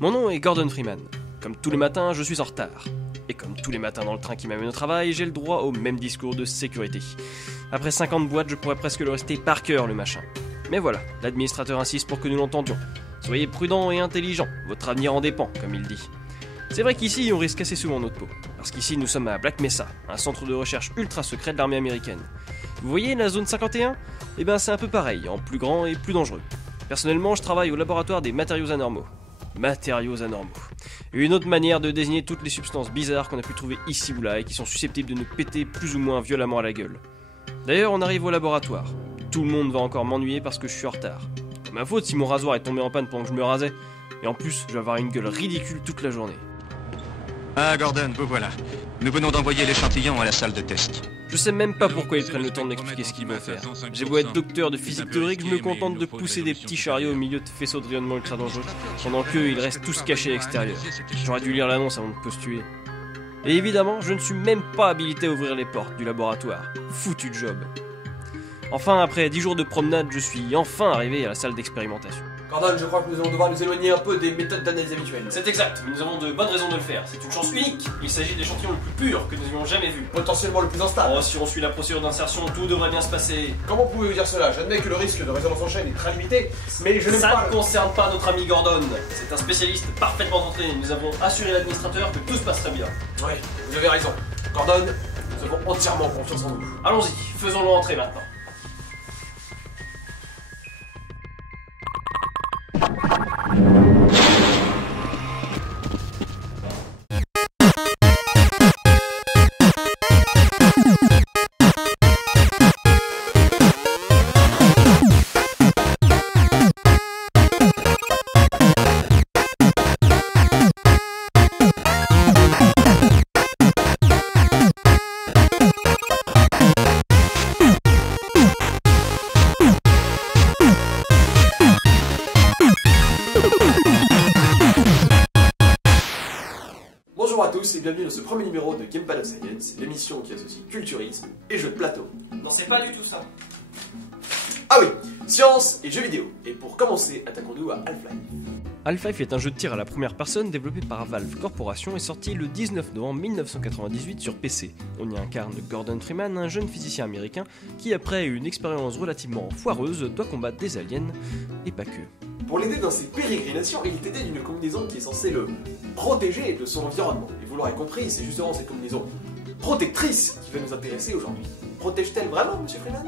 Mon nom est Gordon Freeman. Comme tous les matins, je suis en retard. Et comme tous les matins dans le train qui m'amène au travail, j'ai le droit au même discours de sécurité. Après 50 boîtes, je pourrais presque le réciter par cœur, le machin. Mais voilà, l'administrateur insiste pour que nous l'entendions. Soyez prudents et intelligents, votre avenir en dépend, comme il dit. C'est vrai qu'ici, on risque assez souvent notre peau. Parce qu'ici, nous sommes à Black Mesa, un centre de recherche ultra secret de l'armée américaine. Vous voyez la zone 51 ? Eh ben c'est un peu pareil, en plus grand et plus dangereux. Personnellement, je travaille au laboratoire des matériaux anormaux. Matériaux anormaux. Une autre manière de désigner toutes les substances bizarres qu'on a pu trouver ici ou là et qui sont susceptibles de nous péter plus ou moins violemment à la gueule. D'ailleurs, on arrive au laboratoire. Tout le monde va encore m'ennuyer parce que je suis en retard. C'est ma faute si mon rasoir est tombé en panne pendant que je me rasais. Et en plus, je vais avoir une gueule ridicule toute la journée. Ah Gordon, vous voilà. Nous venons d'envoyer l'échantillon à la salle de test. Je sais même pas pourquoi ils prennent le temps de m'expliquer ce qu'ils vont faire. J'ai beau être docteur de physique théorique, je me contente de pousser des petits chariots au milieu de faisceaux de rayonnement ultra dangereux, pendant qu'eux, ils restent tous cachés à l'extérieur. J'aurais dû lire l'annonce avant de postuler. Et évidemment, je ne suis même pas habilité à ouvrir les portes du laboratoire. Foutu job. Enfin, après 10 jours de promenade, je suis enfin arrivé à la salle d'expérimentation. Gordon, je crois que nous allons devoir nous éloigner un peu des méthodes d'analyse habituelles. C'est exact, mais nous avons de bonnes raisons de le faire. C'est une chance unique. Il s'agit de l'échantillon le plus pur que nous ayons jamais vu. Potentiellement le plus instable. Oh, si on suit la procédure d'insertion, tout devrait bien se passer. Comment pouvez-vous dire cela? J'admets que le risque de résonance en chaîne est très limité, mais je n'aime Ça pas... ne concerne pas notre ami Gordon. C'est un spécialiste parfaitement entraîné. Nous avons assuré l'administrateur que tout se passerait bien. Oui, vous avez raison. Gordon, nous avons entièrement confiance en nous. Allons-y, faisons-le entrer maintenant. Bonjour à tous et bienvenue dans ce premier numéro de Gamepad of Science, l'émission qui associe culturisme et jeux de plateau. Non, c'est pas du tout ça. Ah oui, science et jeux vidéo. Et pour commencer, attaquons-nous à Half-Life. Half-Life est un jeu de tir à la première personne développé par Valve Corporation et sorti le 19 novembre 1998 sur PC. On y incarne Gordon Freeman, un jeune physicien américain qui, après une expérience relativement foireuse, doit combattre des aliens, et pas que. Pour l'aider dans ses pérégrinations, il est aidé d'une combinaison qui est censée le protéger de son environnement. Et vous l'aurez compris, c'est justement cette combinaison protectrice qui va nous intéresser aujourd'hui. Protège-t-elle vraiment, monsieur Freeman?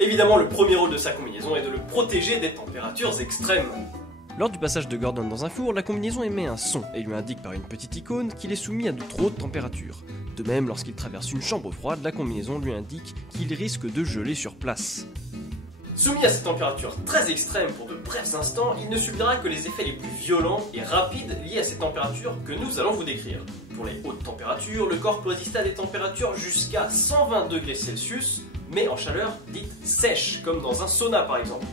Évidemment, le premier rôle de sa combinaison est de le protéger des températures extrêmes. Lors du passage de Gordon dans un four, la combinaison émet un son et lui indique par une petite icône qu'il est soumis à de trop hautes températures. De même, lorsqu'il traverse une chambre froide, la combinaison lui indique qu'il risque de geler sur place. Soumis à ces températures très extrêmes pour de brefs instants, il ne subira que les effets les plus violents et rapides liés à ces températures que nous allons vous décrire. Pour les hautes températures, le corps peut résister à des températures jusqu'à 120 degrés Celsius, mais en chaleur dite sèche, comme dans un sauna par exemple.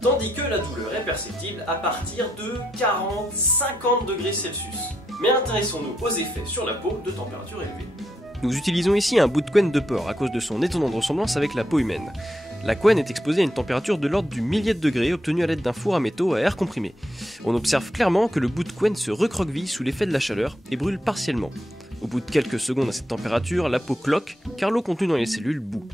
Tandis que la douleur est perceptible à partir de 40-50 degrés Celsius. Mais intéressons-nous aux effets sur la peau de température élevée. Nous utilisons ici un bout de couenne de porc à cause de son étonnante ressemblance avec la peau humaine. La couenne est exposée à une température de l'ordre du millier de degré obtenue à l'aide d'un four à métaux à air comprimé. On observe clairement que le bout de couenne se recroqueville sous l'effet de la chaleur et brûle partiellement. Au bout de quelques secondes à cette température, la peau cloque car l'eau contenue dans les cellules bout.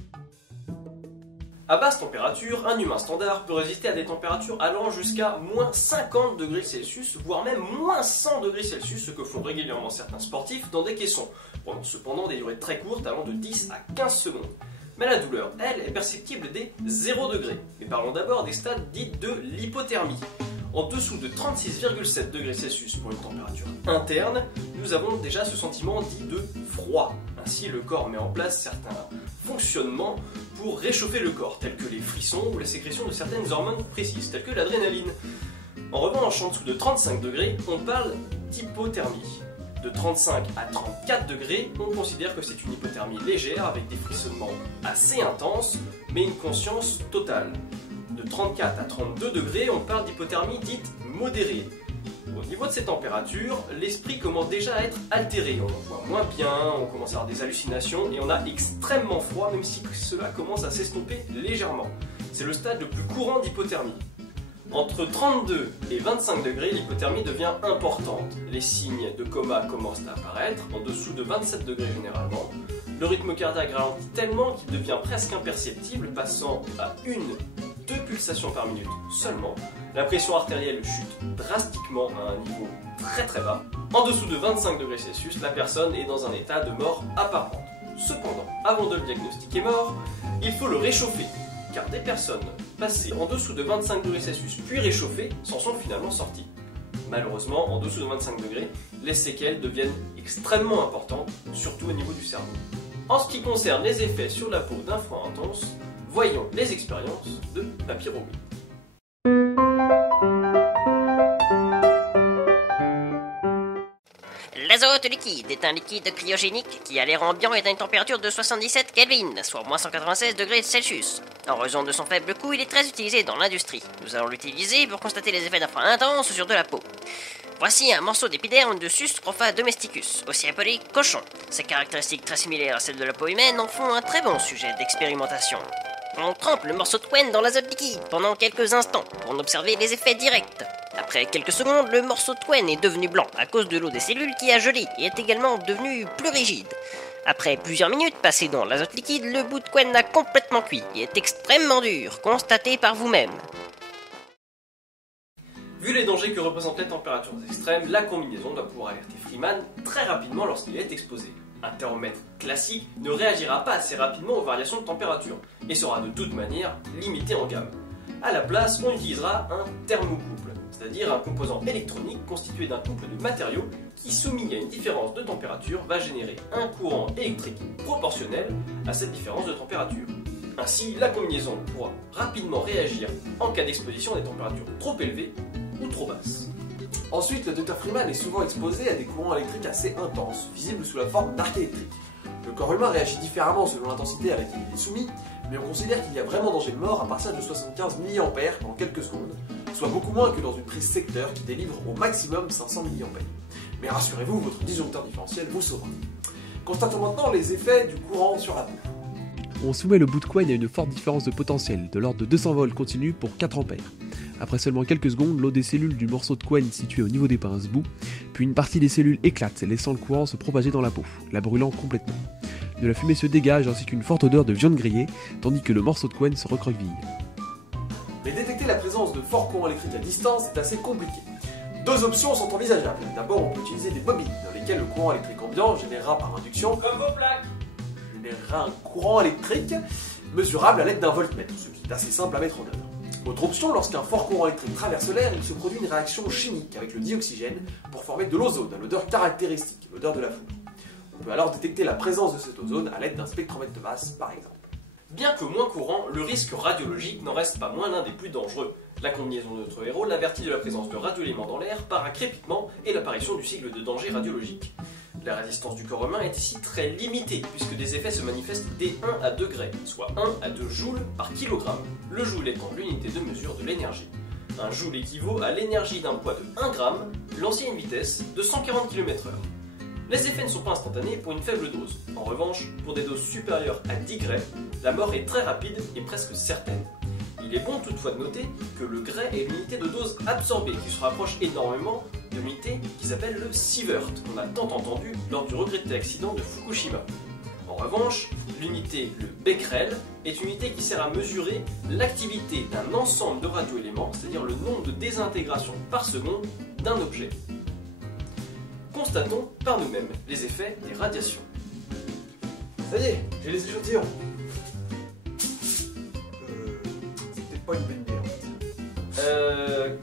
À basse température, un humain standard peut résister à des températures allant jusqu'à moins 50 degrés Celsius, voire même moins 100 degrés Celsius, ce que font régulièrement certains sportifs dans des caissons, pendant cependant des durées très courtes allant de 10 à 15 secondes. Mais la douleur, elle, est perceptible dès 0 degré. Mais parlons d'abord des stades dits de l'hypothermie. En dessous de 36,7 degrés Celsius pour une température interne, nous avons déjà ce sentiment dit de froid. Ainsi, le corps met en place certains fonctionnements pour réchauffer le corps, tels que les frissons ou la sécrétion de certaines hormones précises, telles que l'adrénaline. En revanche, en dessous de 35 degrés, on parle d'hypothermie. De 35 à 34 degrés, on considère que c'est une hypothermie légère avec des frissonnements assez intenses, mais une conscience totale. De 34 à 32 degrés, on parle d'hypothermie dite modérée. Au niveau de ces températures, l'esprit commence déjà à être altéré, on en voit moins bien, on commence à avoir des hallucinations et on a extrêmement froid même si cela commence à s'estomper légèrement. C'est le stade le plus courant d'hypothermie. Entre 32 et 25 degrés, l'hypothermie devient importante. Les signes de coma commencent à apparaître, en dessous de 27 degrés généralement. Le rythme cardiaque ralentit tellement qu'il devient presque imperceptible, passant à 1-2 pulsations par minute seulement. La pression artérielle chute drastiquement à un niveau très bas. En dessous de 25 degrés Celsius, la personne est dans un état de mort apparente. Cependant, avant de le diagnostiquer mort, il faut le réchauffer, car des personnes passées en dessous de 25 degrés Celsius puis réchauffées s'en sont finalement sorties. Malheureusement, en dessous de 25 degrés, les séquelles deviennent extrêmement importantes, surtout au niveau du cerveau. En ce qui concerne les effets sur la peau d'un froid intense, voyons les expériences de Papyromi. L'azote liquide est un liquide cryogénique qui à l'air ambiant est à une température de 77 Kelvin, soit moins 196 degrés Celsius. En raison de son faible coût, il est très utilisé dans l'industrie. Nous allons l'utiliser pour constater les effets d'un froid intense sur de la peau. Voici un morceau d'épiderme de Sus scrofa domesticus, aussi appelé cochon. Ses caractéristiques très similaires à celles de la peau humaine en font un très bon sujet d'expérimentation. On trempe le morceau de couenne dans l'azote liquide pendant quelques instants pour en observer les effets directs. Après quelques secondes, le morceau de couenne est devenu blanc à cause de l'eau des cellules qui a gelé et est également devenu plus rigide. Après plusieurs minutes passées dans l'azote liquide, le bout de couenne a complètement cuit et est extrêmement dur, constatez par vous-même. Vu les dangers que représentent les températures extrêmes, la combinaison doit pouvoir alerter Freeman très rapidement lorsqu'il est exposé. Un thermomètre classique ne réagira pas assez rapidement aux variations de température et sera de toute manière limité en gamme. A la place, on utilisera un thermocouple, c'est-à-dire un composant électronique constitué d'un couple de matériaux qui, soumis à une différence de température, va générer un courant électrique proportionnel à cette différence de température. Ainsi, la combinaison pourra rapidement réagir en cas d'exposition à des températures trop élevées ou trop basses. Ensuite, le Dr Freeman est souvent exposé à des courants électriques assez intenses, visibles sous la forme d'arcs électriques. Le corps humain réagit différemment selon l'intensité à laquelle il est soumis, mais on considère qu'il y a vraiment danger de mort à partir de 75 mA pendant quelques secondes, soit beaucoup moins que dans une prise secteur qui délivre au maximum 500 mA. Mais rassurez-vous, votre disjoncteur différentiel vous sauvera. Constatons maintenant les effets du courant sur la peau. On soumet le bout de couenne à une forte différence de potentiel, de l'ordre de 200 volts continu pour 4 ampères. Après seulement quelques secondes, l'eau des cellules du morceau de couenne situé au niveau des pinces bout, puis une partie des cellules éclate, laissant le courant se propager dans la peau, la brûlant complètement. De la fumée se dégage ainsi qu'une forte odeur de viande grillée, tandis que le morceau de couenne se recroqueville. Mais détecter la présence de forts courants électriques à distance est assez compliqué. Deux options sont envisageables. D'abord, on peut utiliser des bobines, dans lesquelles le courant électrique ambiant générera par induction Comme vos plaques générera un courant électrique mesurable à l'aide d'un voltmètre, ce qui est assez simple à mettre en œuvre. Autre option, lorsqu'un fort courant électrique traverse l'air, il se produit une réaction chimique avec le dioxygène pour former de l'ozone, à l'odeur caractéristique, l'odeur de la foudre. On peut alors détecter la présence de cette ozone à l'aide d'un spectromètre de masse, par exemple. Bien que moins courant, le risque radiologique n'en reste pas moins l'un des plus dangereux. La combinaison de notre héros l'avertit de la présence de radioéléments dans l'air par un crépitement et l'apparition du sigle de danger radiologique. La résistance du corps humain est ici très limitée, puisque des effets se manifestent dès 1 à 2 degrés, soit 1 à 2 joules par kilogramme, le joule étant l'unité de mesure de l'énergie. Un joule équivaut à l'énergie d'un poids de 1 gramme, lancé à une vitesse de 140 km/h. Les effets ne sont pas instantanés pour une faible dose. En revanche, pour des doses supérieures à 10 Gray, la mort est très rapide et presque certaine. Il est bon toutefois de noter que le Gray est l'unité de dose absorbée qui se rapproche énormément de l'unité qui s'appelle le sievert, qu'on a tant entendu lors du regretté accident de Fukushima. En revanche, l'unité, le becquerel, est une unité qui sert à mesurer l'activité d'un ensemble de radioéléments, c'est-à-dire le nombre de désintégrations par seconde d'un objet. Constatons par nous-mêmes les effets des radiations. Ça y est, j'ai les échantillons. C'est peut-être pas une bonne idée en fait.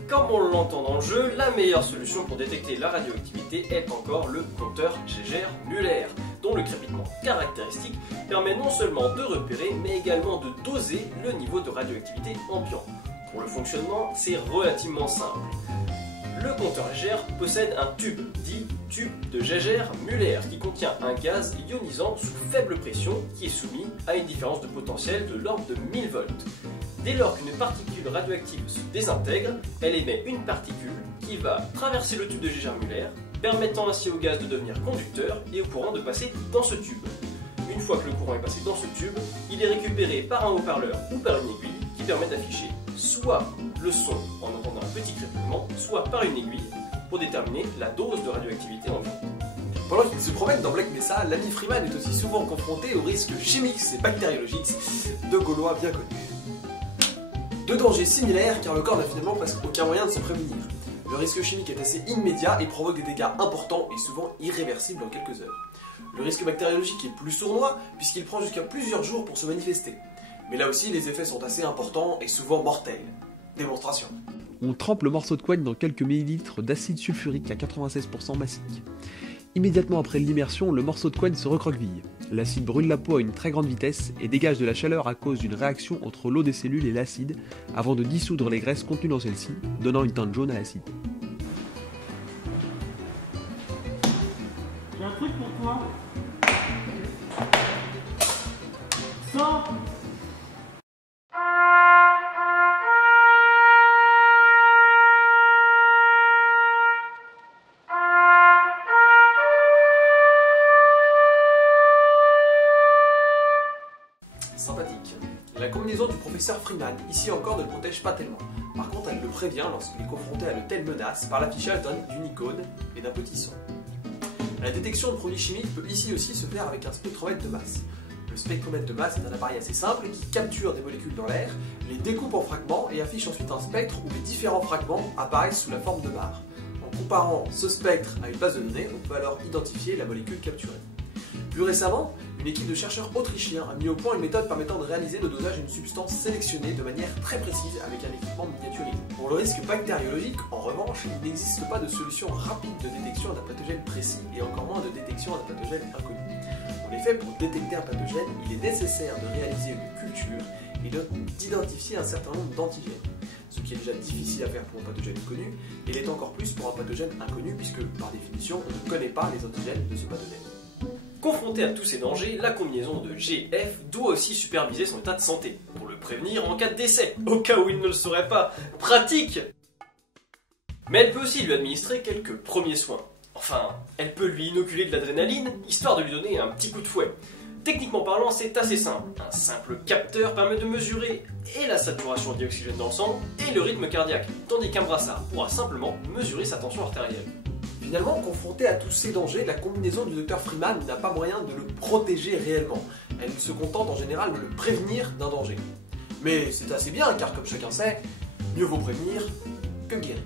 Comme on l'entend dans le jeu, la meilleure solution pour détecter la radioactivité est encore le compteur Geiger-Müller, dont le crépitement caractéristique permet non seulement de repérer, mais également de doser le niveau de radioactivité ambiant. Pour le fonctionnement, c'est relativement simple. Le compteur Geiger possède un tube, dit tube de Geiger-Müller, qui contient un gaz ionisant sous faible pression qui est soumis à une différence de potentiel de l'ordre de 1000 volts. Dès lors qu'une particule radioactive se désintègre, elle émet une particule qui va traverser le tube de Geiger-Müller, permettant ainsi au gaz de devenir conducteur et au courant de passer dans ce tube. Une fois que le courant est passé dans ce tube, il est récupéré par un haut-parleur ou par une aiguille qui permet d'afficher soit le son en entendant un petit crépitement, soit par une aiguille pour déterminer la dose de radioactivité en vue. Pendant qu'il se promène dans Black Mesa, l'ami Freeman est aussi souvent confronté aux risques chimiques et bactériologiques de Gaulois bien connus. Deux dangers similaires car le corps n'a finalement presque aucun moyen de s'en prémunir. Le risque chimique est assez immédiat et provoque des dégâts importants et souvent irréversibles en quelques heures. Le risque bactériologique est plus sournois puisqu'il prend jusqu'à plusieurs jours pour se manifester. Mais là aussi, les effets sont assez importants et souvent mortels. Démonstration. On trempe le morceau de couenne dans quelques millilitres d'acide sulfurique à 96% massique. Immédiatement après l'immersion, le morceau de couenne se recroqueville. L'acide brûle la peau à une très grande vitesse et dégage de la chaleur à cause d'une réaction entre l'eau des cellules et l'acide avant de dissoudre les graisses contenues dans celle-ci, donnant une teinte jaune à l'acide. J'ai un truc pour toi. 100. Sympathique. La combinaison du professeur Freeman, ici encore, ne le protège pas tellement. Par contre, elle le prévient lorsqu'il est confronté à de telles menaces par l'affichage d'une icône et d'un petit son. La détection de produits chimiques peut ici aussi se faire avec un spectromètre de masse. Le spectromètre de masse est un appareil assez simple qui capture des molécules dans l'air, les découpe en fragments et affiche ensuite un spectre où les différents fragments apparaissent sous la forme de barres. En comparant ce spectre à une base de données, on peut alors identifier la molécule capturée. Plus récemment, une équipe de chercheurs autrichiens a mis au point une méthode permettant de réaliser le dosage d'une substance sélectionnée de manière très précise avec un équipement miniaturisé. Pour le risque bactériologique, en revanche, il n'existe pas de solution rapide de détection d'un pathogène précis et encore moins de détection d'un pathogène inconnu. En effet, pour détecter un pathogène, il est nécessaire de réaliser une culture et d'identifier un certain nombre d'antigènes. Ce qui est déjà difficile à faire pour un pathogène connu, et l'est encore plus pour un pathogène inconnu puisque, par définition, on ne connaît pas les antigènes de ce pathogène. Confronté à tous ces dangers, la combinaison de GF doit aussi superviser son état de santé, pour le prévenir en cas de décès, au cas où il ne le saurait pas. Pratique! Mais elle peut aussi lui administrer quelques premiers soins. Enfin, elle peut lui inoculer de l'adrénaline, histoire de lui donner un petit coup de fouet. Techniquement parlant, c'est assez simple. Un simple capteur permet de mesurer et la saturation en dioxygène dans le sang et le rythme cardiaque, tandis qu'un brassard pourra simplement mesurer sa tension artérielle. Finalement, confronté à tous ces dangers, la combinaison du Dr Freeman n'a pas moyen de le protéger réellement. Elle se contente en général de le prévenir d'un danger. Mais c'est assez bien car comme chacun sait, mieux vaut prévenir que guérir.